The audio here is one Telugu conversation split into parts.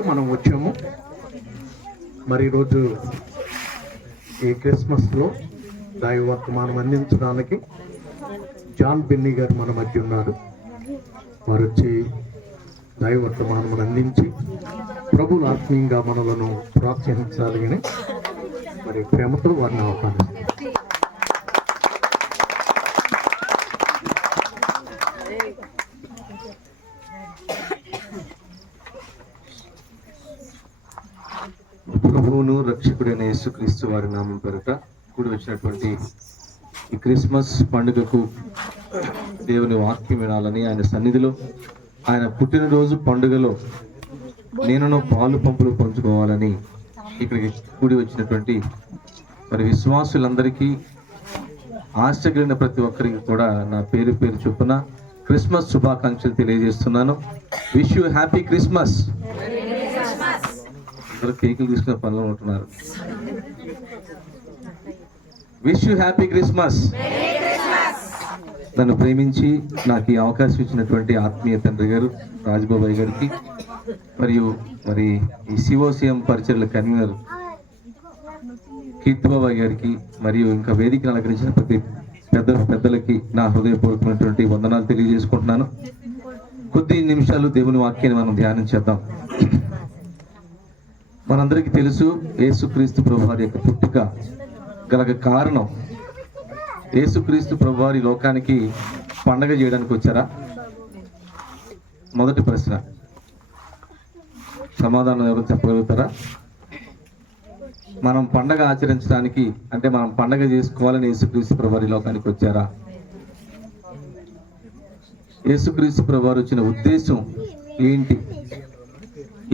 కొరకు మనం వచ్చాము. మరి ఈరోజు ఈ క్రిస్మస్లో దైవ వర్తమానం అందించడానికి జాన్ బెన్నీ గారు మన మధ్య ఉన్నారు. వారు వచ్చి దైవ వర్తమానం అందించి ప్రభువులు ఆత్మీయంగా మనలను ప్రోత్సహించాలి అని మరి ప్రేమతో వారిని ఆహ్వానిస్తారు. ప్రభువును రక్షకుడైన యేసుక్రీస్తు వారి నామం పేరిట కూడి వచ్చినటువంటి ఈ క్రిస్మస్ పండుగకు దేవుని వాక్యం వినాలని, ఆయన సన్నిధిలో ఆయన పుట్టినరోజు పండుగలో నేను పాలు పంపులు పంచుకోవాలని ఇక్కడికి కూడి వచ్చినటువంటి మరి విశ్వాసులందరికీ, ఆశ కలిగిన ప్రతి ఒక్కరికి కూడా నా పేరు పేరు చొప్పున క్రిస్మస్ శుభాకాంక్షలు తెలియజేస్తున్నాను. Wish you happy Christmas. కేకులు తీసుకునే పనులు ఉంటున్నారు. Wish you happy Christmas. నన్ను ప్రేమించి నాకు ఈ అవకాశం ఇచ్చినటువంటి ఆత్మీయ తండ్రి గారు రాజ్బాబాయ్ గారికి, మరియు మరి ఈ సిఓసిఎం పరిచర్ల కన్వీనర్ కీర్తిబాబాయ్ గారికి, మరియు ఇంకా వేదికను అలంకరించిన ప్రతి పెద్దలకి నా హృదయపూర్వకమైనటువంటి వందనాలు తెలియజేసుకుంటున్నాను. కొద్ది నిమిషాలు దేవుని వాక్యాన్ని మనం ధ్యానం చేద్దాం. మనందరికీ తెలుసు, యేసుక్రీస్తు ప్రభువారి యొక్క పుట్టుక గల కారణం, యేసుక్రీస్తు ప్రభువారి లోకానికి పండగ చేయడానికి వచ్చారా? మొదటి ప్రశ్న. సమాధానం ఎవరు చెప్పగలుగుతారా? మనం పండగ ఆచరించడానికి, అంటే మనం పండగ చేసుకోవాలని యేసుక్రీస్తు ప్రభువారి లోకానికి వచ్చారా? యేసుక్రీస్తు ప్రభువారు వచ్చిన ఉద్దేశం ఏంటి?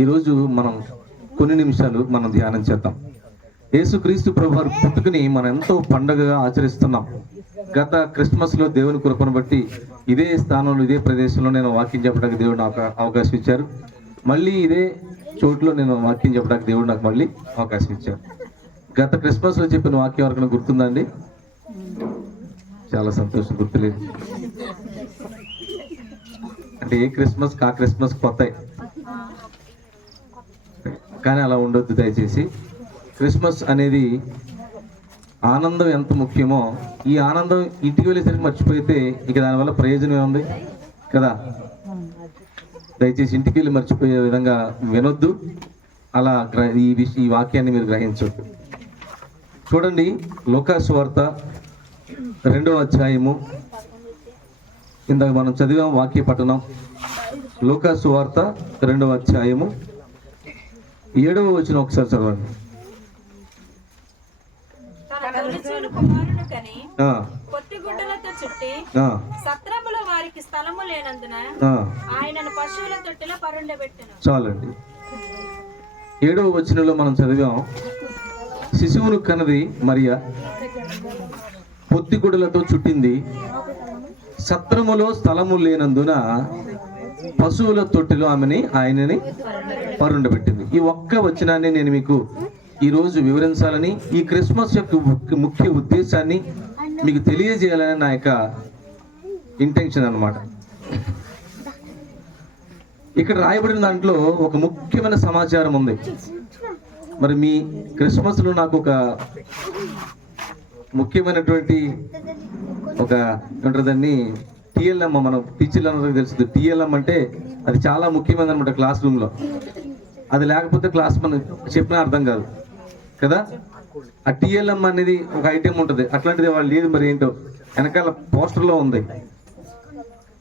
ఈరోజు మనం కొన్ని నిమిషాలు మనం ధ్యానం చేద్దాం. యేసుక్రీస్తు ప్రభువారి పుట్టుకని మనం ఎంతో పండుగగా ఆచరిస్తున్నాం. గత క్రిస్మస్లో దేవుని కృపను బట్టి ఇదే స్థానంలో, ఇదే ప్రదేశంలో నేను వాక్యం చెప్పడానికి దేవుడు నాకు అవకాశం ఇచ్చారు. మళ్ళీ ఇదే చోట్లో నేను వాక్యం చెప్పడానికి దేవుడు నాకు మళ్ళీ అవకాశం ఇచ్చారు. గత క్రిస్మస్లో చెప్పిన వాక్యం ఎవరికైనా గుర్తుందండి? చాలా సంతోషం. గుర్తులేదు అంటే ఏ క్రిస్మస్ కా క్రిస్మస్ కొత్త, కానీ అలా ఉండొద్దు దయచేసి. క్రిస్మస్ అనేది ఆనందం ఎంత ముఖ్యమో, ఈ ఆనందం ఇంటికి వెళ్ళేసరికి మర్చిపోతే ఇక దానివల్ల ప్రయోజనం ఏముంది కదా. దయచేసి ఇంటికి వెళ్ళి మర్చిపోయే విధంగా వినొద్దు, అలా ఈ వాక్యాన్ని మీరు గ్రహించొద్దు. చూడండి, లూకా సువార్త 2వ అధ్యాయము, ఇందాక మనం చదివాం వాక్య పఠనం. లూకా సువార్త 2వ అధ్యాయము 7వ వచనం ఒకసారి చదవండి. చాలండి. 7వ వచనంలో మనం చదివాం, శిశువును కన్నది మరియా, పొత్తిగుడ్డలతో చుట్టింది, సత్రములో స్థలము లేనందున పశువుల తొట్టిలో ఆయనని పరుండబెట్టింది. ఈ ఒక్క వచనాన్ని నేను మీకు ఈరోజు వివరించాలని, ఈ క్రిస్మస్ యొక్క ముఖ్య ఉద్దేశాన్ని మీకు తెలియజేయాలని నా యొక్క ఇంటెన్షన్ అన్నమాట. ఇక్కడ రాయబడిన దాంట్లో ఒక ముఖ్యమైన సమాచారం ఉంది. మరి మీ క్రిస్మస్లో నాకు ఒక ముఖ్యమైనటువంటి ఒక దాన్ని టిఎల్ఎం, మనం టీచర్లు అందరికీ తెలుస్తుంది. టిఎల్ఎం అంటే అది చాలా ముఖ్యమైనది అనమాట క్లాస్ రూమ్లో. అది లేకపోతే క్లాస్ మనం చెప్పినా అర్థం కాదు కదా. ఆ టిఎల్ఎం అనేది ఒక ఐటెం ఉంటుంది, అట్లాంటిది వాళ్ళు లేదు. మరి ఏంటో వెనకాల పోస్టర్లో ఉంది,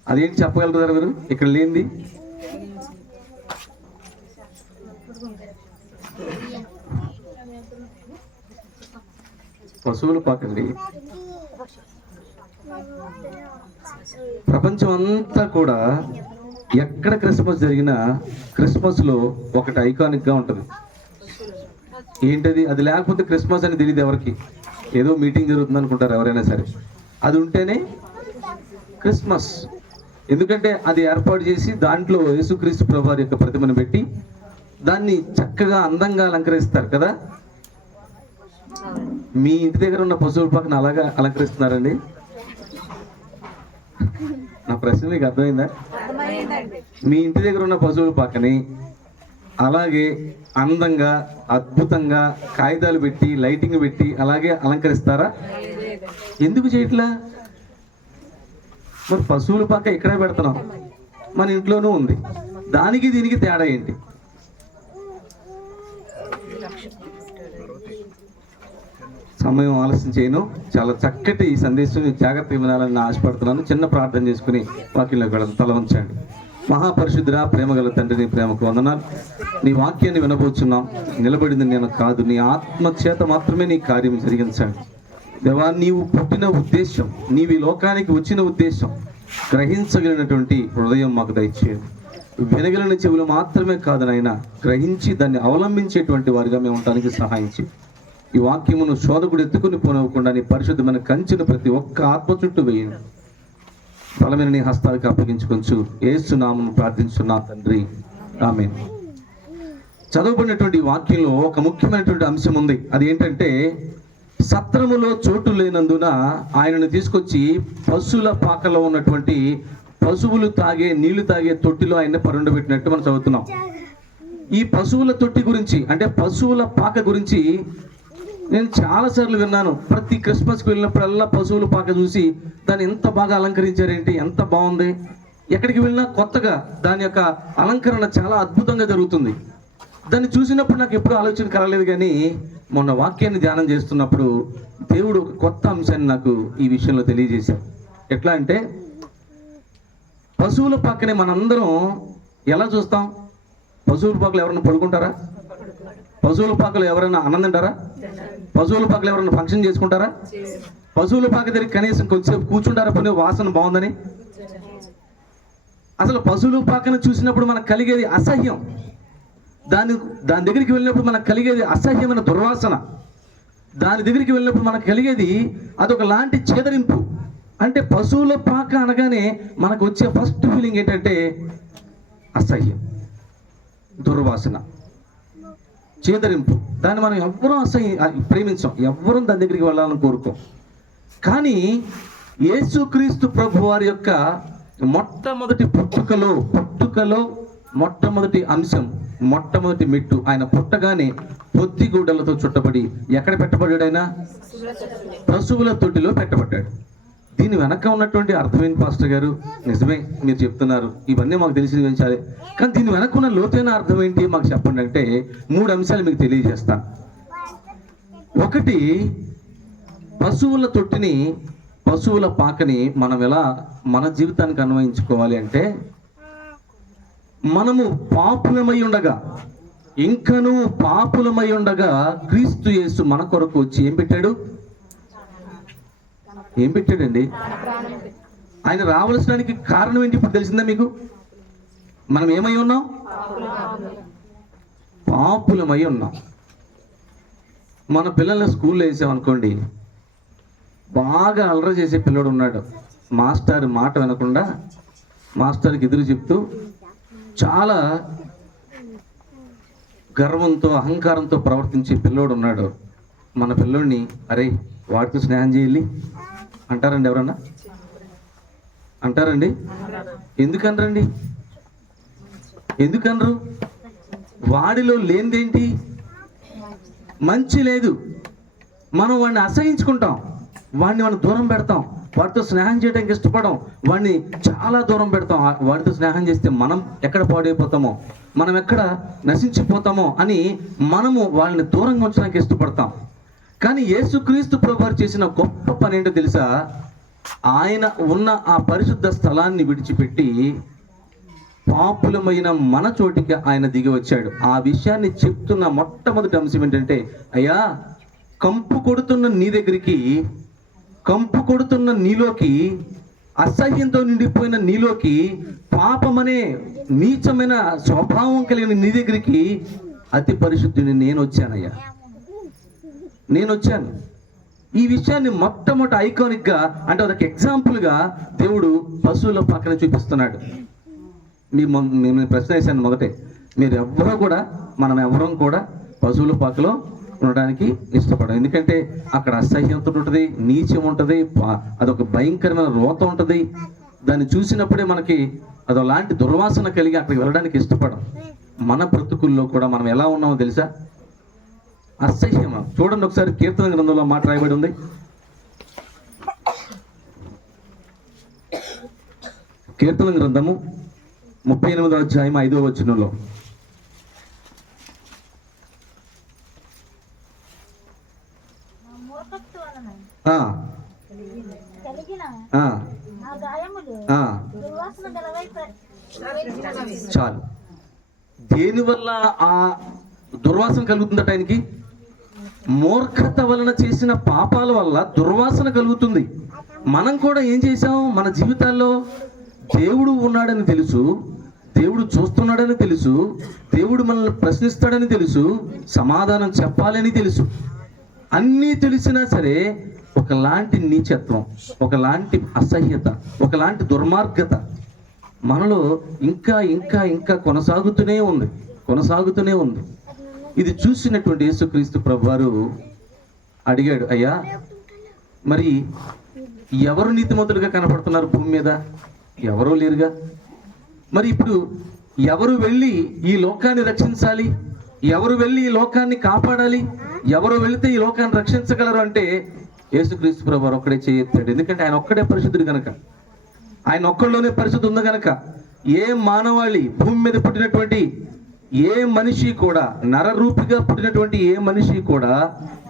అదేంటి చెప్పగలుగుతారు మీరు? ఇక్కడ లేనిది పశువులు పాకండి. ప్రపంచం అంతా కూడా ఎక్కడ క్రిస్మస్ జరిగినా క్రిస్మస్లో ఒకటి ఐకానిక్గా ఉంటుంది. ఏంటది? అది లేకపోతే క్రిస్మస్ అని తెలియదు ఎవరికి. ఏదో మీటింగ్ జరుగుతుంది అనుకుంటారు ఎవరైనా సరే, అది ఉంటేనే క్రిస్మస్. ఎందుకంటే అది ఏర్పాటు చేసి దాంట్లో యేసుక్రీస్తు ప్రభువారి యొక్క ప్రతిమను పెట్టి దాన్ని చక్కగా అందంగా అలంకరిస్తారు కదా. మీ ఇంటి దగ్గర ఉన్న పశువుల పక్కన అలాగా అలంకరిస్తున్నారండి? నా ప్రశ్న మీకు అర్థమైందా? మీ ఇంటి దగ్గర ఉన్న పశువుల పక్కని అలాగే అందంగా అద్భుతంగా కాగితాలు పెట్టి లైటింగ్ పెట్టి అలాగే అలంకరిస్తారా? ఎందుకు చేయట్లా? మరి పశువుల పాక ఇక్కడే పెడుతున్నాం, మన ఇంట్లోనూ ఉంది, దానికి దీనికి తేడా ఏంటి? సమయం ఆలస్యం చేయను, చాలా చక్కటి ఈ సందేశం జాగ్రత్తగా వినాలని ఆశపడుతున్నాను. చిన్న ప్రార్థన చేసుకుని వాక్యంలోకి వెళదాం. తల ఉంచండి. మహాపరిశుద్ధుడా, ప్రేమగల తండ్రి, నీ ప్రేమకు వందనాలు. నీ వాక్యాన్ని వినబోచున్నాం. నిలబడింది నేను కాదు, నీ ఆత్మ చేత మాత్రమే నీ కార్యం జరిగించండి. దేవా, నీవు పుట్టిన ఉద్దేశం, నీవు ఈ లోకానికి వచ్చిన ఉద్దేశం గ్రహించగలిగినటువంటి హృదయం మాకు దయచేయండి. వినగలిగిన చెవులు మాత్రమే కాదు నాయన, గ్రహించి దాన్ని అవలంబించేటువంటి వారిగా మేము ఉండడానికి సహాయం చేయి. ఈ వాక్యమును శోధకుడు ఎత్తుకుని పోనివ్వకుండా నీ పరిశుద్ధమైన కంచెను ప్రతి ఒక్క ఆత్మ చుట్టూ వేయండి. బలమైన నీ హస్తాలకు అప్పగించుకొంచు యేసు నామమున ప్రార్థించున్నా తండ్రి, ఆమేన్. చదవబడినటువంటి వాక్యంలో ఒక ముఖ్యమైనటువంటి అంశం ఉంది. అది ఏంటంటే, సత్రములో చోటు లేనందున ఆయనను తీసుకొచ్చి పశువుల పాకలో ఉన్నటువంటి పశువులు నీళ్లు తాగే తొట్టిలో ఆయన పరుండబెట్టినట్టు మనం చదువుతున్నాం. ఈ పశువుల తొట్టి గురించి, అంటే పశువుల పాక గురించి నేను చాలాసార్లు విన్నాను. ప్రతి క్రిస్మస్కి వెళ్ళినప్పుడల్లా పశువుల పాక చూసి దాన్ని ఎంత బాగా అలంకరించారేంటి, ఎంత బాగుంది. ఎక్కడికి వెళ్ళినా కొత్తగా దాని యొక్క అలంకరణ చాలా అద్భుతంగా జరుగుతుంది. దాన్ని చూసినప్పుడు నాకు ఎప్పుడు ఆలోచన కలగలేదు. కానీ మొన్న వాక్యాన్ని ధ్యానం చేస్తున్నప్పుడు దేవుడు ఒక కొత్త అంశాన్ని నాకు ఈ విషయంలో తెలియజేశాడు. ఎట్లా అంటే, పశువుల పాకని మనందరం ఎలా చూస్తాం? పశువుల పాకలు ఎవరైనా పడుకుంటారా? పశువుల పాకలు ఎవరైనా అన్నం తింటారా? పశువుల పాకలు ఎవరైనా ఫంక్షన్ చేసుకుంటారా? పశువుల పాక దగ్గర కనీసం కొంచెంసేపు కూర్చుంటారా? పని వాసన బాగుందని. అసలు పశువుల పాకను చూసినప్పుడు మనకు కలిగేది అసహ్యం. దాని దగ్గరికి వెళ్ళినప్పుడు మనకు కలిగేది అసహ్యమైన దుర్వాసన. దాని దగ్గరికి వెళ్ళినప్పుడు మనకు కలిగేది అదొక లాంటి చేదరింపు. అంటే పశువుల పాక అనగానే మనకు వచ్చే ఫస్ట్ ఫీలింగ్ ఏంటంటే అసహ్యం, దుర్వాసన, చేదరింపు. దాన్ని మనం ఎవ్వరూ ప్రేమించాం, ఎవ్వరూ దాని దగ్గరికి వెళ్ళాలని కోరుకోం. కానీ యేసుక్రీస్తు ప్రభు వారి యొక్క మొట్టమొదటి పుట్టుకలో మొట్టమొదటి అంశం, మొట్టమొదటి మెట్టు, ఆయన పుట్టగానే పొత్తిగూడలతో చుట్టబడి ఎక్కడ పెట్టబడ్డాడు? ఆయన పశువుల తొట్టిలో పెట్టబడ్డాడు. దీని వెనక ఉన్నటువంటి అర్థమైంది పాస్టర్ గారు, నిజమే మీరు చెప్తున్నారు, ఇవన్నీ మాకు తెలిసి వినిపించాలి, కానీ దీని వెనక ఉన్న లోతైన అర్థం ఏంటి మాకు చెప్పండి అంటే 3 అంశాలు మీకు తెలియజేస్తాను. ఒకటి, పశువుల తొట్టిని, పశువుల పాకని మనం ఎలా మన జీవితానికి అన్వయించుకోవాలి అంటే, మనము పాపులమై ఉండగా, ఇంకనూ పాపులమై ఉండగా క్రీస్తు యేసు మన కొరకు వచ్చి ఏం పెట్టాడండి? ఆయన రావాల్సినానికి కారణం ఏంటి ఇప్పుడు తెలిసిందా మీకు? మనం ఏమై ఉన్నాం? పాపులమై ఉన్నాం. మన పిల్లల్ని స్కూల్లో వేసామనుకోండి, బాగా అల్లరి చేసే పిల్లడు ఉన్నాడు. మాస్టర్ మాట వినకుండా మాస్టర్కి ఎదురు చెప్తూ చాలా గర్వంతో అహంకారంతో ప్రవర్తించే పిల్లోడు ఉన్నాడు. మన పిల్లోడిని అరే వాడితో స్నేహం చేయాలి అంటారండి? ఎవరన్నా అంటారండి? ఎందుకనరు? వాడిలో లేనిదేంటి? మంచి లేదు. మనం వాడిని అసహించుకుంటాం, వాడిని మనం దూరం పెడతాం, వాడితో స్నేహం చేయడానికి ఇష్టపడం, వాడిని చాలా దూరం పెడతాం. వాడితో స్నేహం చేస్తే మనం ఎక్కడ పాడైపోతామో, మనం ఎక్కడ నశించిపోతామో అని మనము వాళ్ళని దూరంగా ఉంచడానికి ఇష్టపడతాం. కానీ యేసుక్రీస్తు ప్రభువారు చేసిన గొప్ప పని ఏంటో తెలుసా? ఆయన ఉన్న ఆ పరిశుద్ధ స్థలాన్ని విడిచిపెట్టి పాపులమైన మన చోటికి ఆయన దిగి వచ్చాడు. ఆ విషయాన్ని చెప్తున్న మొట్టమొదటి అంశం ఏంటంటే, అయ్యా, కంపు కొడుతున్న నీ దగ్గరికి, కంపు కొడుతున్న నీలోకి, అసహ్యంతో నిండిపోయిన నీలోకి, పాపమనే నీచమైన స్వభావం కలిగిన నీ దగ్గరికి అతి పరిశుద్ధుని నేను వచ్చానయ్యా, నేను వచ్చాను. ఈ విషయాన్ని మొట్టమొదటి ఐకానిక్గా, అంటే ఒక ఎగ్జాంపుల్గా దేవుడు పశువుల పక్కన చూపిస్తున్నాడు. నేను ప్రశ్న వేశాను మొదటే, మనం ఎవరం కూడా పశువుల పాకలో ఉండడానికి ఇష్టపడం. ఎందుకంటే అక్కడ అసహ్యంతో ఉంటుంది, నీచం ఉంటుంది, అదొక భయంకరమైన రోత ఉంటుంది. దాన్ని చూసినప్పుడే మనకి అదొలాంటి దుర్వాసన కలిగి అక్కడికి వెళ్ళడానికి ఇష్టపడం. మన బ్రతుకుల్లో కూడా మనం ఎలా ఉన్నామో తెలుసా? అసహ్యమా. చూడండి ఒకసారి కీర్తన గ్రంథంలో మాట రాయబడి ఉంది. కీర్తన గ్రంథము 38వ అధ్యాయం 5వ వచనంలో, చాలు. దేనివల్ల ఆ దుర్వాసన కలుగుతుందట ఆయనకి? మూర్ఖత వలన చేసిన పాపాల వల్ల దుర్వాసన కలుగుతుంది. మనం కూడా ఏం చేశాం? మన జీవితాల్లో దేవుడు ఉన్నాడని తెలుసు, దేవుడు చూస్తున్నాడని తెలుసు, దేవుడు మనల్ని ప్రశ్నిస్తాడని తెలుసు, సమాధానం చెప్పాలని తెలుసు. అన్నీ తెలిసినా సరే ఒకలాంటి నీచత్వం, ఒకలాంటి అసహ్యత, ఒకలాంటి దుర్మార్గత మనలో ఇంకా ఇంకా ఇంకా కొనసాగుతూనే ఉంది. ఇది చూసినటువంటి యేసుక్రీస్తు ప్రభువారు అడిగాడు, అయ్యా మరి ఎవరు నీతిమంతులుగా కనపడుతున్నారు భూమి మీద? ఎవరూ లేరుగా. మరి ఇప్పుడు ఎవరు వెళ్ళి ఈ లోకాన్ని రక్షించాలి? ఎవరు వెళ్ళి ఈ లోకాన్ని కాపాడాలి? ఎవరు వెళితే ఈ లోకాన్ని రక్షించగలరు అంటే యేసుక్రీస్తు ప్రభువారు ఒక్కడే చేయెత్తాడు. ఎందుకంటే ఆయన ఒక్కడే పరిశుద్ధుడు కనుక, ఆయన ఒక్కడిలోనే పరిశుద్ధి ఉంది కనుక. ఏ మానవాళి భూమి మీద పుట్టినటువంటి ఏ మనిషి కూడా, నరరూపిగా పుట్టినటువంటి ఏ మనిషి కూడా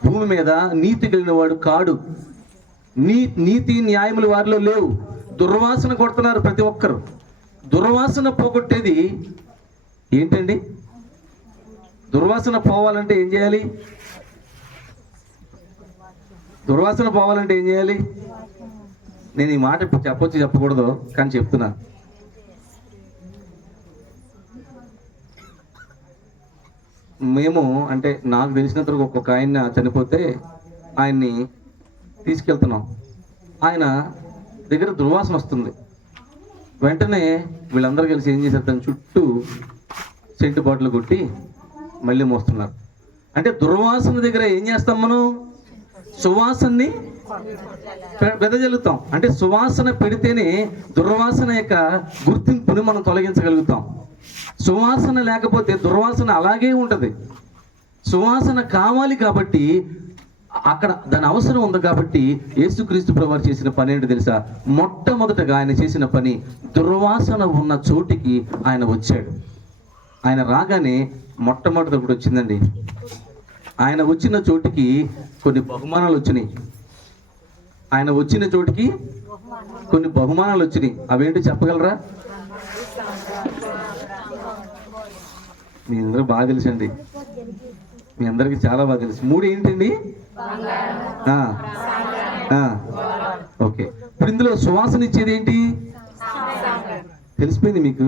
భూమి మీద నీతి కలిగిన వాడు కాడు. నీతి న్యాయములు వారిలో లేవు. దుర్వాసన కొడుతున్నారు ప్రతి ఒక్కరు. దుర్వాసన పోగొట్టేది ఏంటండి? దుర్వాసన పోవాలంటే ఏం చేయాలి? దుర్వాసన పోవాలంటే ఏం చేయాలి? నేను ఈ మాట ఇప్పుడు చెప్పొచ్చు చెప్పకూడదు కానీ చెప్తున్నా. మేము అంటే నాకు తెలిసినంత ఒక్కొక్క ఆయన చనిపోతే ఆయన్ని తీసుకెళ్తున్నాం. ఆయన దగ్గర దుర్వాసన వస్తుంది. వెంటనే వీళ్ళందరూ కలిసి ఏం చేశారు? దాని చుట్టూ సెంటు బాటిల్ కొట్టి మళ్ళీ మోస్తున్నారు. అంటే దుర్వాసన దగ్గర ఏం చేస్తాం మనం? సువాసనని వెదజల్లుతాం. అంటే సువాసన పెడితేనే దుర్వాసన యొక్క గుర్తింపుని మనం తొలగించగలుగుతాం. సువాసన లేకపోతే దుర్వాసన అలాగే ఉంటుంది. సువాసన కావాలి కాబట్టి అక్కడ దాని అవసరం ఉంది. కాబట్టి యేసుక్రీస్తు ప్రభువారు చేసిన పని ఏంటో తెలుసా? మొట్టమొదటగా ఆయన చేసిన పని దుర్వాసన ఉన్న చోటికి ఆయన వచ్చాడు. ఆయన రాగానే మొట్టమొదటి ఒకటి వచ్చిందండి. ఆయన వచ్చిన చోటికి కొన్ని బహుమానాలు వచ్చినాయి. ఆయన వచ్చిన చోటికి కొన్ని బహుమానాలు వచ్చినాయి. అవేంటో చెప్పగలరా? మీ అందరూ బాగా తెలుసండి, మీ అందరికి చాలా బాగా తెలుసు. 3 ఏంటండి? ఓకే. ఇప్పుడు ఇందులో సువాసన ఇచ్చేది ఏంటి? తెలిసిపోయింది మీకు.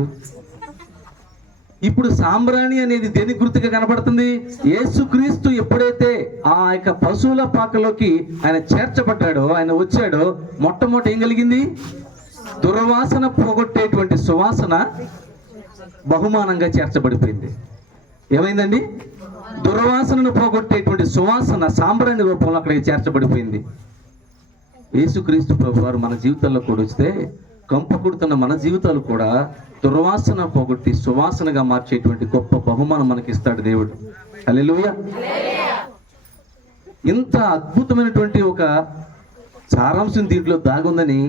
ఇప్పుడు సాంబ్రాణి అనేది దేని గుర్తుగా కనబడుతుంది? యేసుక్రీస్తు ఎప్పుడైతే ఆ యొక్క పశువుల పాకలోకి ఆయన చేర్చబడ్డాడో, ఆయన వచ్చాడో, మొట్టమొదటి ఏం కలిగింది? దుర్వాసన పోగొట్టేటువంటి సువాసన బహుమానంగా చేర్చబడిపోయింది. ఏమైందండి? దుర్వాసనను పోగొట్టేటువంటి సువాసన సాంబ్రాణి రూపంలో అక్కడికి చేర్చబడిపోయింది. యేసుక్రీస్తు ప్రభువారు మన జీవితాల్లో కూడా వస్తే కంపు కొడుతున్న మన జీవితాలు కూడా దుర్వాసన పోగొట్టి సువాసనగా మార్చేటువంటి గొప్ప బహుమానం మనకి ఇస్తాడు దేవుడు. హల్లెలూయా. ఇంత అద్భుతమైనటువంటి ఒక సారాంశం దీంట్లో దాగుందని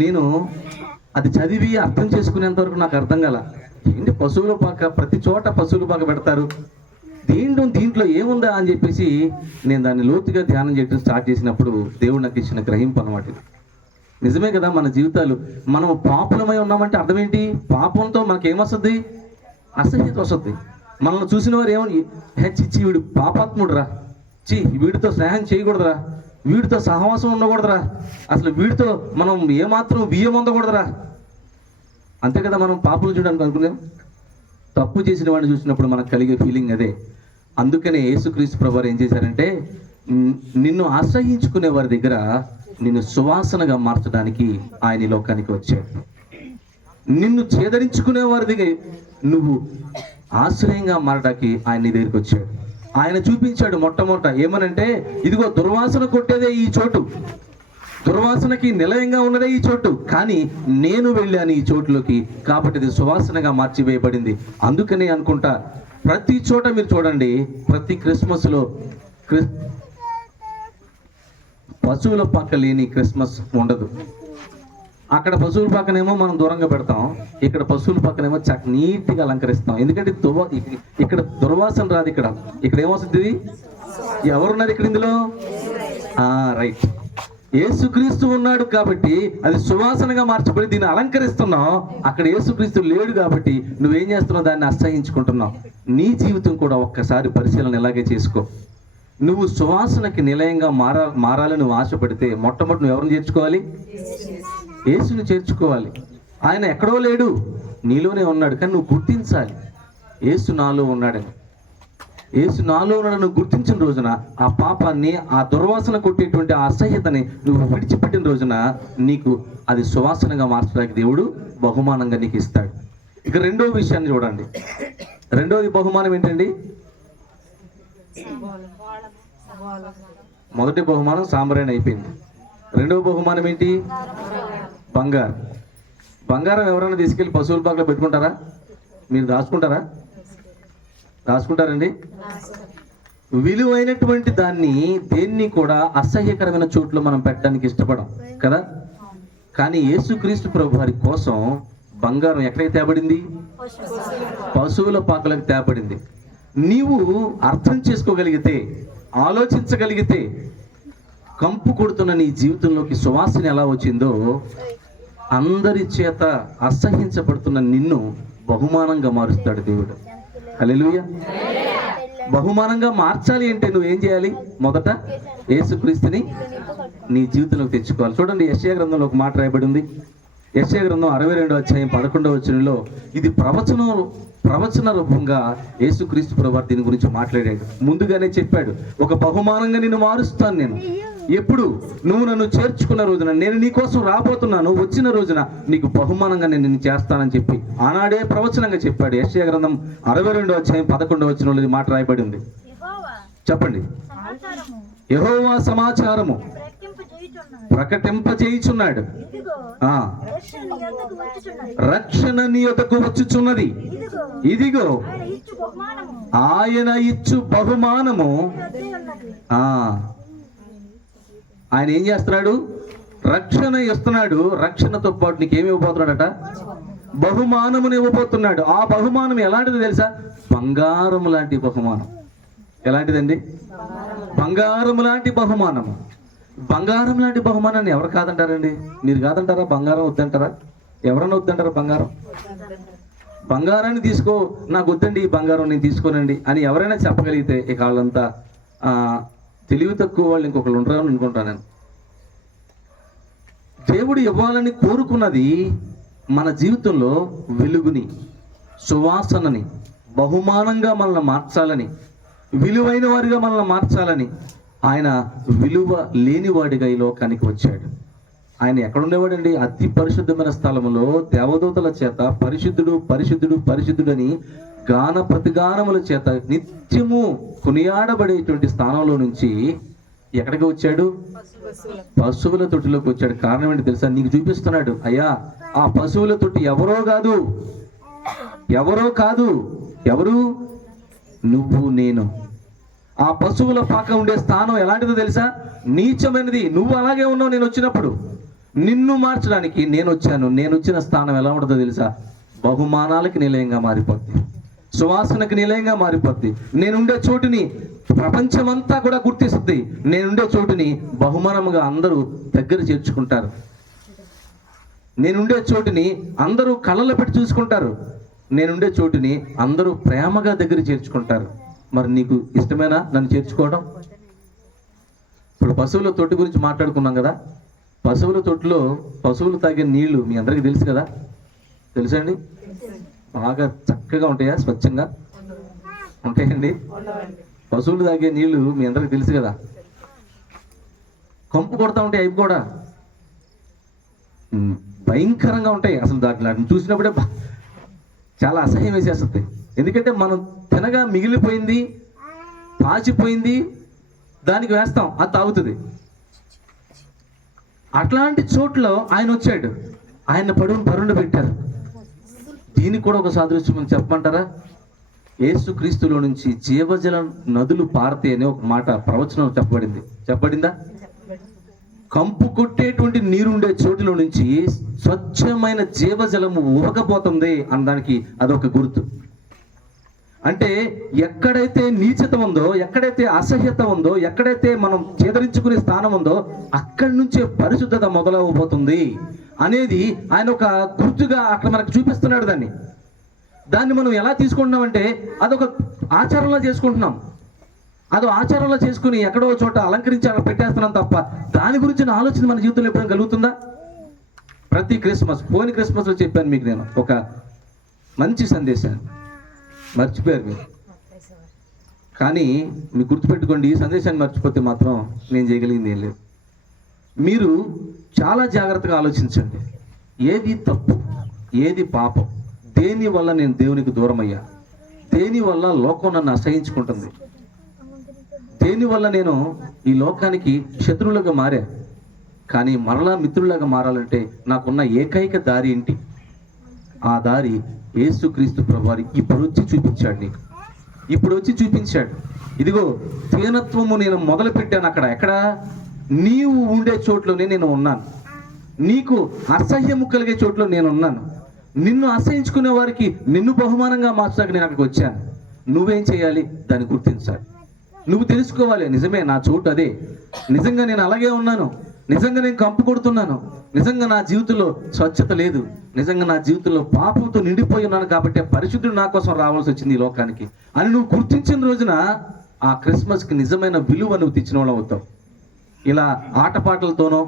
నేను అది చదివి అర్థం చేసుకునేంత వరకు నాకు అర్థం కాల. ఏంటి పశువుల పాక, ప్రతి చోట పశువుల పాక పెడతారు, దీంట్లో ఏముందా అని చెప్పేసి నేను దాన్ని లోతుగా ధ్యానం చేయడం స్టార్ట్ చేసినప్పుడు దేవుడు నాకు ఇచ్చిన గ్రహింపు అన్నమాట. నిజమే కదా, మన జీవితాలు మనం పాపులమై ఉన్నామంటే అర్థం ఏంటి? పాపంతో మనకేమొస్తుంది? అసహ్యత వస్తుంది. మనల్ని చూసిన వారు ఏమని, చిచ్చి వీడు పాపాత్ముడు రా, వీడితో స్నేహం చేయకూడదురా, వీడితో సహవాసం ఉండకూడదురా, అసలు వీడితో మనం ఏమాత్రం బియ్యం పొందకూడదురా. అంతే కదా మనం పాపులు చూడడానికి అనుకున్నాం. తప్పు చేసిన వాడిని చూసినప్పుడు మనకు కలిగే ఫీలింగ్ అదే. అందుకనే యేసుక్రీస్తు ప్రభువారు ఏం చేశారంటే, నిన్ను ఆశ్రయించుకునే వారి దగ్గర నిన్ను సువాసనగా మార్చడానికి ఆయన ఈ లోకానికి వచ్చాడు. నిన్ను చేదరించుకునే వారి దగ్గర నువ్వు ఆశ్రయంగా మారడానికి ఆయన నీ దగ్గరికి వచ్చాడు. ఆయన చూపించాడు మొట్టమొదట ఏమనంటే, ఇదిగో దుర్వాసన కొట్టేదే ఈ చోటు, దుర్వాసనకి నిలయంగా ఉన్నదే ఈ చోటు, కానీ నేను వెళ్ళాను ఈ చోటులోకి, కాబట్టి ఇది సువాసనగా మార్చివేయబడింది. అందుకనే అనుకుంటా ప్రతి చోట మీరు చూడండి, ప్రతి క్రిస్మస్లో పశువుల పక్క లేని క్రిస్మస్ ఉండదు. అక్కడ పశువుల పక్కనేమో మనం దూరంగా పెడతాం, ఇక్కడ పశువుల పక్కనేమో నీట్గా అలంకరిస్తాం. ఎందుకంటే ఇక్కడ దుర్వాసన రాదు. ఇక్కడ ఏమొస్తుంది? ఎవరున్నారు ఇక్కడ ఇందులో? రైట్, యేసుక్రీస్తు ఉన్నాడు కాబట్టి అది సువాసనగా మార్చబడి దీన్ని అలంకరిస్తున్నావు. అక్కడ యేసుక్రీస్తు లేడు కాబట్టి నువ్వేం చేస్తున్నావు? దాన్ని అసహించుకుంటున్నావు. నీ జీవితం కూడా ఒక్కసారి పరిశీలన ఇలాగే చేసుకో. నువ్వు సువాసనకి నిలయంగా మారాలని నువ్వు ఆశపడితే మొట్టమొదటి నువ్వు ఎవరిని చేర్చుకోవాలి? యేసుని చేర్చుకోవాలి. ఆయన ఎక్కడో లేడు, నీలోనే ఉన్నాడు. కానీ నువ్వు గుర్తించాలి, యేసు నాలో ఉన్నాడని. యేసు నాలో ఉన్నాడని నువ్వు గుర్తించిన రోజున ఆ పాపాన్ని, ఆ దుర్వాసన కొట్టేటువంటి ఆ అసహ్యతని నువ్వు విడిచిపెట్టిన రోజున నీకు అది సువాసనగా మార్చడానికి దేవుడు బహుమానంగా నీకు ఇస్తాడు. ఇక రెండో విషయాన్ని చూడండి. రెండోది బహుమానం ఏంటండి? మొదటి బహుమానం సాంబ్రాణి అయిపోయింది. రెండవ బహుమానం ఏంటి? బంగారం. బంగారం ఎవరైనా తీసుకెళ్ళి పశువుల పాకలో పెట్టుకుంటారా? మీరు దాచుకుంటారా? దాచుకుంటారండి? విలువైనటువంటి దాన్ని దేన్ని కూడా అసహ్యకరమైన చోట్ల మనం పెట్టడానికి ఇష్టపడం కదా. కానీ యేసుక్రీస్తు ప్రభు వారి కోసం బంగారం ఎక్కడికి తేబడింది? పశువుల పాకలకు తేబడింది. నీవు అర్థం చేసుకోగలిగితే, ఆలోచించగలిగితే, కంపు కొడుతున్న నీ జీవితంలోకి సువాసన ఎలా వచ్చిందో, అందరి చేత అసహించబడుతున్న నిన్ను బహుమానంగా మారుస్తాడు దేవుడు. హల్లెలూయా. బహుమానంగా మార్చాలి అంటే నువ్వేం చేయాలి? మొదట యేసుక్రీస్తుని నీ జీవితంలోకి తెచ్చుకోవాలి. చూడండి, యెషయా గ్రంథంలో ఒక మాట రాయబడి ఉంది. యెషయా గ్రంథం 62:11 ఇది ప్రవచన రూపంగా యేసుక్రీస్తు ప్రభువు దీని గురించి మాట్లాడాడు. ముందుగానే చెప్పాడు, ఒక బహుమానంగా నిన్ను మారుస్తాను నేను. ఎప్పుడు? నువ్వు నన్ను చేర్చుకున్న రోజున, నేను నీ కోసం రాబోతున్నాను, వచ్చిన రోజున నీకు బహుమానంగా నేను నిన్ను చేస్తానని చెప్పి ఆనాడే ప్రవచనంగా చెప్పాడు. యెషయా గ్రంథం 62:11 ఇది మాట రాయబడి ఉంది. చెప్పండి. యెహోవా సమాచారము ప్రకటింపజేయుచున్నాడు, రక్షణ నీ యొద్దకు వచ్చుచున్నది. ఇదిగో ఆయన ఇచ్చు బహుమానము. ఆయన ఏం చేస్తున్నాడు? రక్షణ ఇస్తున్నాడు. రక్షణతో పాటు నీకేమి ఇవ్వబోతున్నాడట? బహుమానమును ఇవ్వబోతున్నాడు. ఆ బహుమానం ఎలాంటిది తెలుసా? బంగారం లాంటి బహుమానం. ఎలాంటిదండి? బంగారం లాంటి బహుమానము. బంగారం లాంటి బహుమానాన్ని ఎవరు కాదంటారండి? మీరు కాదంటారా? బంగారం వద్దంటారా? ఎవరన్నా వద్దంటారా బంగారం? బంగారాన్ని తీసుకో, నాకు వద్దండి ఈ బంగారం, నేను తీసుకోనండి అని ఎవరైనా చెప్పగలిగితే ఇక వాళ్ళంతా తెలివి తక్కువ వాళ్ళు ఇంకొకరు ఉంటారని అనుకుంటాను నేను. దేవుడు ఇవ్వాలని కోరుకున్నది మన జీవితంలో వెలుగుని, సువాసనని, బహుమానంగా మనల్ని మార్చాలని, విలువైన వారిగా మనల్ని మార్చాలని ఆయన విలువ లేనివాడిగా ఈ లోకానికి వచ్చాడు. ఆయన ఎక్కడుండేవాడండి? అతి పరిశుద్ధమైన స్థలములో దేవదూతల చేత పరిశుద్ధుడు పరిశుద్ధుడు పరిశుద్ధుడని గాన ప్రతిగానముల చేత నిత్యము కొనియాడబడేటువంటి స్థానంలో నుంచి ఎక్కడికి వచ్చాడు? పశువుల తొట్టిలోకి వచ్చాడు. కారణం ఏంటి తెలుసా? నీకు చూపిస్తున్నాడు, అయ్యా ఆ పశువుల తొట్టి ఎవరో కాదు, ఎవరు? నువ్వు, నేను. ఆ పశువుల పాక ఉండే స్థానం ఎలాంటిదో తెలుసా? నీచమైనది. నువ్వు అలాగే ఉన్నావు. నేను వచ్చినప్పుడు నిన్ను మార్చడానికి నేను వచ్చాను. నేను వచ్చిన స్థానం ఎలా ఉంటుందో తెలుసా? బహుమానాలకి నిలయంగా మారిపోద్ది, సువాసనకి నిలయంగా మారిపోద్ది. నేనుండే చోటుని ప్రపంచమంతా కూడా గుర్తిస్తుంది. నేనుండే చోటుని బహుమానముగా అందరూ దగ్గర చేర్చుకుంటారు. నేనుండే చోటుని అందరూ కళ్ళలో పెట్టి చూసుకుంటారు. నేనుండే చోటుని అందరూ ప్రేమగా దగ్గర చేర్చుకుంటారు. మరి నీకు ఇష్టమేనా నన్ను చేర్చుకోవడం? ఇప్పుడు పశువుల తొట్టి గురించి మాట్లాడుకున్నాం కదా. పశువుల తొట్టిలో పశువులు తాగే నీళ్లు మీ అందరికీ తెలుసు కదా. తెలుసండి? బాగా చక్కగా ఉంటాయా? స్వచ్ఛంగా ఉంటాయండి. పశువులు తాగే నీళ్లు మీ అందరికీ తెలుసు కదా. కంపు కొడతా ఉంటాయి. అవి కూడా భయంకరంగా ఉంటాయి. అసలు వాటిని చూసినప్పుడే చాలా అసహ్యం వేసేస్తుంది. ఎందుకంటే మనం తినగా మిగిలిపోయింది, పాచిపోయింది దానికి వేస్తాం, అది తాగుతుంది. అట్లాంటి చోట్ల ఆయన వచ్చాడు, ఆయన పరుండ పెట్టారు. దీనికి కూడా ఒక సాదృశ్యం చెప్పమంటారా? యేసుక్రీస్తులో నుంచి జీవజల నదులు పారతాయి అనే ఒక మాట ప్రవచనం చెప్పబడిందా? కంపు కొట్టేటువంటి నీరుండే చోటులో నుంచి స్వచ్ఛమైన జీవజలము ఊహకపోతుంది అనడానికి అదొక గుర్తు. అంటే ఎక్కడైతే నీచత ఉందో, ఎక్కడైతే అసహ్యత ఉందో, ఎక్కడైతే మనం చేదరించుకునే స్థానం ఉందో అక్కడి నుంచే పరిశుద్ధత మొదలవబోతుంది అనేది ఆయన ఒక గుర్తుగా అట్లా మనకు చూపిస్తున్నాడు. దాన్ని మనం ఎలా తీసుకుంటున్నామంటే అదొక ఆచారంలో చేసుకుంటున్నాం. అదో ఆచారంలో చేసుకుని ఎక్కడో చోట అలంకరించి అక్కడ పెట్టేస్తున్నాం తప్ప దాని గురించిన ఆలోచన మన జీవితంలో ఎప్పుడైనా కలుగుతుందా? ప్రతి క్రిస్మస్, పోయిన క్రిస్మస్లో చెప్పాను మీకు నేను ఒక మంచి సందేశాన్ని, మర్చిపోయారు మీరు. కానీ మీరు గుర్తుపెట్టుకోండి, ఈ సందేశాన్ని మర్చిపోతే మాత్రం నేను చేయగలిగింది ఏం లేదు. మీరు చాలా జాగ్రత్తగా ఆలోచించండి. ఏది తప్పు, ఏది పాపం, దేని వల్ల నేను దేవునికి దూరం అయ్యా, దేని వల్ల లోకం నన్ను అసహించుకుంటుంది, దేని వల్ల నేను ఈ లోకానికి శత్రువులుగా మారా. కానీ మరలా మిత్రులాగా మారాలంటే నాకున్న ఏకైక దారి ఏంటి? ఆ దారి యేసుక్రీస్తు ప్రభువారు ఇప్పుడు వచ్చి చూపించాడు. నీకు ఇప్పుడు వచ్చి చూపించాడు. ఇదిగో దీనత్వము నేను మొదలు పెట్టాను. ఎక్కడ నీవు ఉండే చోట్లోనే నేను ఉన్నాను. నీకు అసహ్యము కలిగే చోట్లో నేను ఉన్నాను. నిన్ను అసహించుకునే వారికి నిన్ను బహుమానంగా మార్చడానికి నేను అక్కడికి వచ్చాను. నువ్వేం చేయాలి? దాన్ని గుర్తించాలి. నువ్వు తెలుసుకోవాలి, నిజమే నా చోటు అదే, నిజంగా నేను అలాగే ఉన్నాను, నిజంగా నేను కంపు కొడుతున్నాను, నిజంగా నా జీవితంలో స్వచ్ఛత లేదు, నిజంగా నా జీవితంలో పాపంతో నిండిపోయి ఉన్నాను కాబట్టి పరిశుద్ధుడు నా కోసం రావాల్సి వచ్చింది ఈ లోకానికి అని నువ్వు గుర్తించిన రోజున ఆ క్రిస్మస్కి నిజమైన విలువ నువ్వు తెచ్చిన వాళ్ళు అవుతావు. ఇలా ఆటపాటలతోనో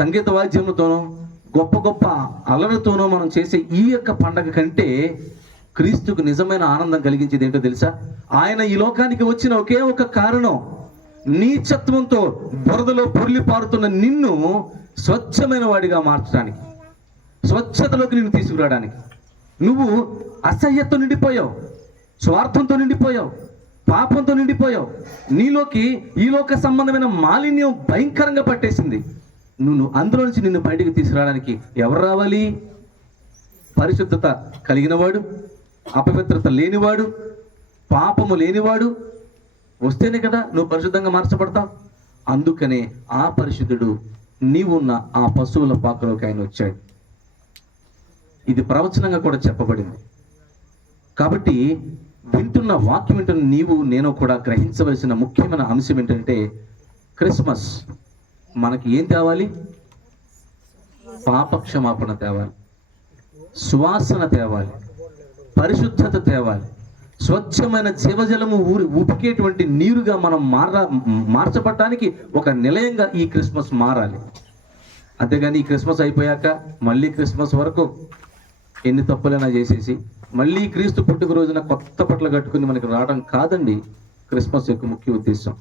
సంగీత వాద్యములతోనో గొప్ప గొప్ప అలలతోనో మనం చేసే ఈ యొక్క పండగ కంటే క్రీస్తుకు నిజమైన ఆనందం కలిగించేది ఏంటో తెలుసా? ఆయన ఈ లోకానికి వచ్చిన ఒకే ఒక కారణం, నీచత్వంతో బురదలో పొర్లి పారుతున్న నిన్ను స్వచ్ఛమైన వాడిగా మార్చడానికి, స్వచ్ఛతలోకి నిన్ను తీసుకురావడానికి. నువ్వు అసహ్యతో నిండిపోయావు, స్వార్థంతో నిండిపోయావు, పాపంతో నిండిపోయావు. నీలోకి ఈ లోక సంబంధమైన మాలిన్యం భయంకరంగా పట్టేసింది. నువ్వు అందులో నుంచి నిన్ను బయటికి తీసుకురావడానికి ఎవరు రావాలి? పరిశుద్ధత కలిగినవాడు, అపవిత్రత లేనివాడు, పాపము లేనివాడు వస్తేనే కదా నువ్వు పరిశుద్ధంగా మార్చబడతావు. అందుకనే ఆ పరిశుద్ధుడు నీవున్న ఆ పశువుల పాకలోకి ఆయన వచ్చాడు. ఇది ప్రవచనంగా కూడా చెప్పబడింది. కాబట్టి వింటున్న వాక్యం వింటున్న నీవు నేను కూడా గ్రహించవలసిన ముఖ్యమైన అంశం ఏంటంటే, క్రిస్మస్ మనకి ఏం తేవాలి? పాపక్షమాపణ తేవాలి, సువాసన తేవాలి, పరిశుద్ధత తేవాలి, స్వచ్ఛమైన జీవజలము ఉపికేటువంటి నీరుగా మనం మార్చబడటానికి ఒక నిలయంగా ఈ క్రిస్మస్ మారాలి. అంతేగాని ఈ క్రిస్మస్ అయిపోయాక మళ్ళీ క్రిస్మస్ వరకు ఎన్ని తప్పులైనా చేసేసి మళ్ళీ క్రీస్తు పుట్టుక రోజున కొత్త బట్టలు కట్టుకుని మనకి రావడం కాదండి క్రిస్మస్ యొక్క ముఖ్య ఉద్దేశం.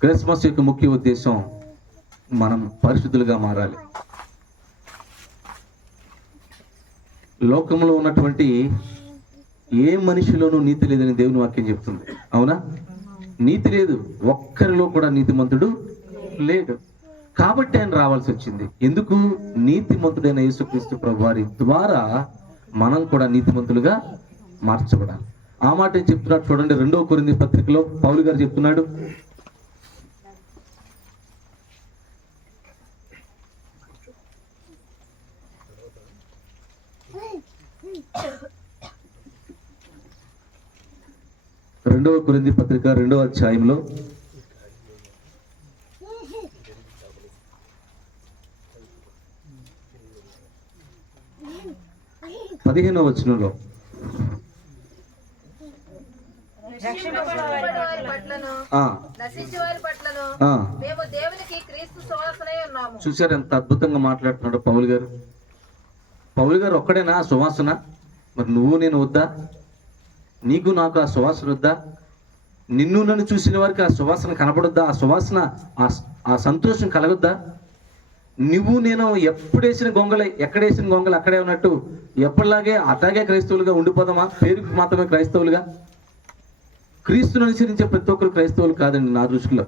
క్రిస్మస్ యొక్క ముఖ్య ఉద్దేశం మనం పరిశుద్ధులుగా మారాలి. లోకంలో ఉన్నటువంటి ఏ మనిషిలోనూ నీతి లేదని దేవుని వాక్యం చెప్తుంది. అవునా? నీతి లేదు, ఒక్కరిలో కూడా నీతిమంతుడు లేడు. కాబట్టి ఆయన రావాల్సి వచ్చింది. ఎందుకు? నీతిమంతుడైన యేసుక్రీస్తు ప్రభువారి ద్వారా మనం కూడా నీతిమంతులుగా మార్చబడాలి. ఆ మాట ఏం చెప్తున్నాడు చూడండి. 2వ కొరింథీ పత్రికలో పౌలు గారు చెప్తున్నాడు, రెండవ కొరింథీ పత్రిక 2వ అధ్యాయంలో 15వ వచనంలో, చూశారు ఎంత అద్భుతంగా మాట్లాడుతున్నాడు పౌలు గారు. పౌలు గారు ఒక్కడేనా సువాసన? మరి నువ్వు నేను వద్దా? నీకు నాకు ఆ సువాసన వద్దా? నిన్ను నన్ను చూసిన వారికి ఆ సువాసన కనబడొద్దా? ఆ సువాసన ఆ సంతోషం కలగొద్దా? నువ్వు నేను ఎప్పుడేసిన గొంగళ ఎక్కడేసిన గొంగళ అక్కడే ఉన్నట్టు ఎప్పటిలాగే అట్లాగే క్రైస్తవులుగా ఉండిపోదామా? పేరుకి మాత్రమే క్రైస్తవులుగా. క్రీస్తును అనుసరించే ప్రతి ఒక్కరు క్రైస్తవులు కాదండి నా దృష్టిలో.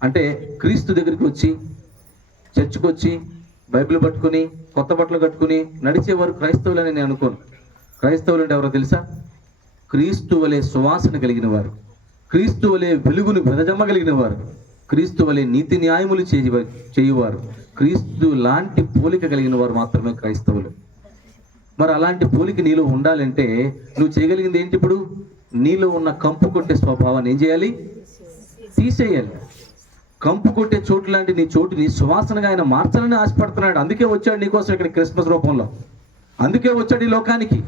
అంటే క్రీస్తు దగ్గరికి వచ్చి చర్చికి వచ్చి బైబిల్ పట్టుకుని కొత్త బట్టలు కట్టుకుని నడిచేవారు క్రైస్తవులని నేను అనుకోను. క్రైస్తవులు అంటే ఎవరో తెలుసా? క్రీస్తు వలె సువాసన కలిగిన వారు, క్రీస్తు వలె వెలుగును వెదజమ్మగలిగిన వారు, క్రీస్తు వలె నీతి న్యాయములు చేయువారు, క్రీస్తు లాంటి పోలిక కలిగిన వారు మాత్రమే క్రైస్తవులు. మరి అలాంటి పోలిక నీలో ఉండాలంటే నువ్వు చేయగలిగింది ఏంటి? ఇప్పుడు నీలో ఉన్న కంపు కొట్టే స్వభావాన్ని ఏం చేయాలి? తీసేయాలి. కంపు కొట్టే చోటు లాంటి నీ చోటుని సువాసనగా ఆయన మార్చాలని ఆశపడుతున్నాడు. అందుకే వచ్చాడు నీకోసం ఇక్కడ క్రిస్మస్ రూపంలో, అందుకే వచ్చాడు ఈ లోకానికి.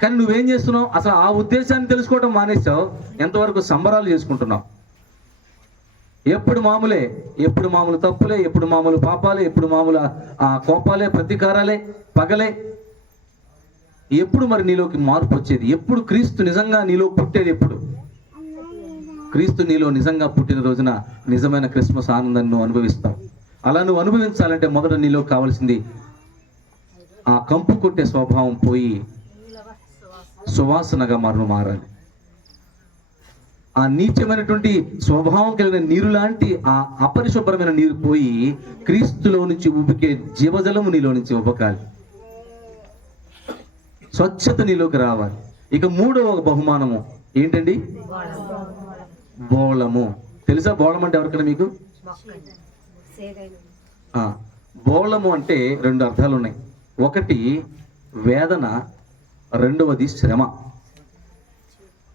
కానీ నువ్వేం చేస్తున్నావు? అసలు ఆ ఉద్దేశాన్ని తెలుసుకోవడం మానేసావు. ఎంతవరకు సంబరాలు చేసుకుంటున్నావు? ఎప్పుడు మామూలే, ఎప్పుడు మామూలు తప్పులే, ఎప్పుడు మామూలు పాపాలే, ఎప్పుడు మామూలు కోపాలే, ప్రతీకారాలే, పగలే. ఎప్పుడు మరి నీలోకి మార్పు వచ్చేది? ఎప్పుడు క్రీస్తు నిజంగా నీలో పుట్టేది? ఎప్పుడు క్రీస్తు నీలో నిజంగా పుట్టిన రోజున నిజమైన క్రిస్మస్ ఆనందాన్ని నువ్వు అనుభవిస్తావు. అలా నువ్వు అనుభవించాలంటే మొదట నీలో కావాల్సింది ఆ కంపు కొట్టే స్వభావం పోయి సువాసనగా మారాలి. ఆ నీచమైనటువంటి స్వభావం కలిగిన నీరు లాంటి ఆ అపరిశుభ్రమైన నీరు పోయి క్రీస్తులో నుంచి ఉబికే జీవజలము నీలో నుంచి ఉబకాలి. స్వచ్ఛత నీలోకి రావాలి. ఇక మూడవ బహుమానము ఏంటండి? బోళము. తెలుసా బోళం అంటే ఎవరికైనా మీకు? బోళము అంటే రెండు అర్థాలు ఉన్నాయి. ఒకటి వేదన, రెండవది శ్రమ.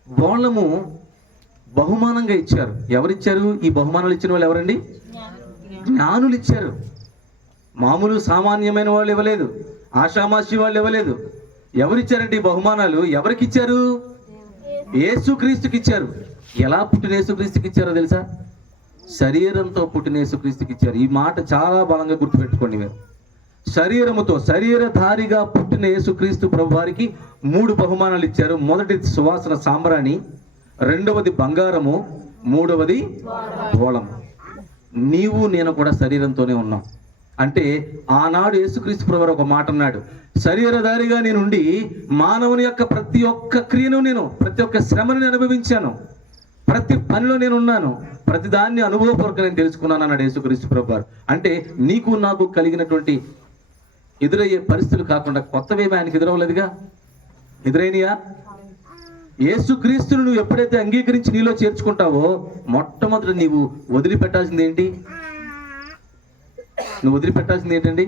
బోళము బహుమానంగా ఇచ్చారు. ఎవరిచ్చారు? ఈ బహుమానాలు ఇచ్చిన వాళ్ళు ఎవరండి? జ్ఞానులు ఇచ్చారు. మామూలు సామాన్యమైన వాళ్ళు ఇవ్వలేదు, ఆషామాషి వాళ్ళు ఇవ్వలేదు. ఎవరిచ్చారంటే ఈ బహుమానాలు ఎవరికి ఇచ్చారు? యేసుక్రీస్తుకి ఇచ్చారు. ఎలా పుట్టిన యేసుక్రీస్తుకి ఇచ్చారో తెలుసా? శరీరంతో పుట్టిన యేసుక్రీస్తుకి ఇచ్చారు. ఈ మాట చాలా బలంగా గుర్తుపెట్టుకోండి మీరు. శరీరముతో, శరీరధారిగా పుట్టిన యేసుక్రీస్తు ప్రభు వారికి 3 బహుమానాలు ఇచ్చారు. మొదటిది సువాసన సాంబ్రాణి, రెండవది బంగారము, మూడవది బోళము. నీవు నేను కూడా శరీరంతోనే ఉన్నాం. అంటే ఆనాడు యేసుక్రీస్తు ప్రభు ఒక మాట అన్నాడు, శరీరధారిగా నేనుండి మానవుని యొక్క ప్రతి ఒక్క క్రియను నేను, ప్రతి ఒక్క శ్రమను అనుభవించాను, ప్రతి పనిలో నేను ఉన్నాను, ప్రతి దాన్ని అనుభవపూర్వకంగా నేను తెలుసుకున్నాను అన్నాడు యేసుక్రీస్తు ప్రభు వారు. అంటే నీకు నాకు కలిగినటువంటి ఎదురయ్యే పరిస్థితులు కాకుండా కొత్తవేమీ ఆయనకి ఎదురవ్వలేదుగా. ఎదురైనయా? యేసుక్రీస్తును నువ్వు ఎప్పుడైతే అంగీకరించి నీలో చేర్చుకుంటావో మొట్టమొదటి నీవు వదిలిపెట్టాల్సింది ఏంటి? నువ్వు వదిలిపెట్టాల్సింది ఏంటండి?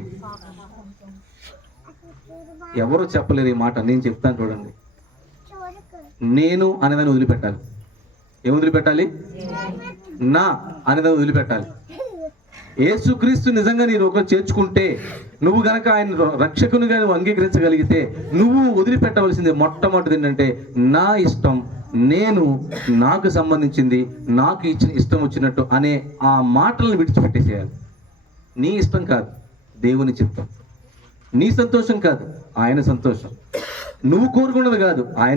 ఎవరో చెప్పలేరు ఈ మాట, నేను చెప్తాను చూడండి. నేను అనేదాన్ని వదిలిపెట్టాలి. ఏం వదిలిపెట్టాలి? నా అనేదాన్ని వదిలిపెట్టాలి. యేసుక్రీస్తు నిజంగా నీ ఒకరు చేర్చుకుంటే, నువ్వు గనక ఆయన రక్షకునిగా నువ్వు అంగీకరించగలిగితే నువ్వు వదిలిపెట్టవలసింది మొట్టమొదటిది ఏంటంటే నా ఇష్టం, నేను, నాకు సంబంధించింది, నాకు ఇష్టం వచ్చినట్టు అనే ఆ మాటలను విడిచిపెట్టేసేయాలి. నీ ఇష్టం కాదు, దేవుని చిత్తం. నీ సంతోషం కాదు, ఆయన సంతోషం. నువ్వు కోరుకున్నది కాదు, ఆయన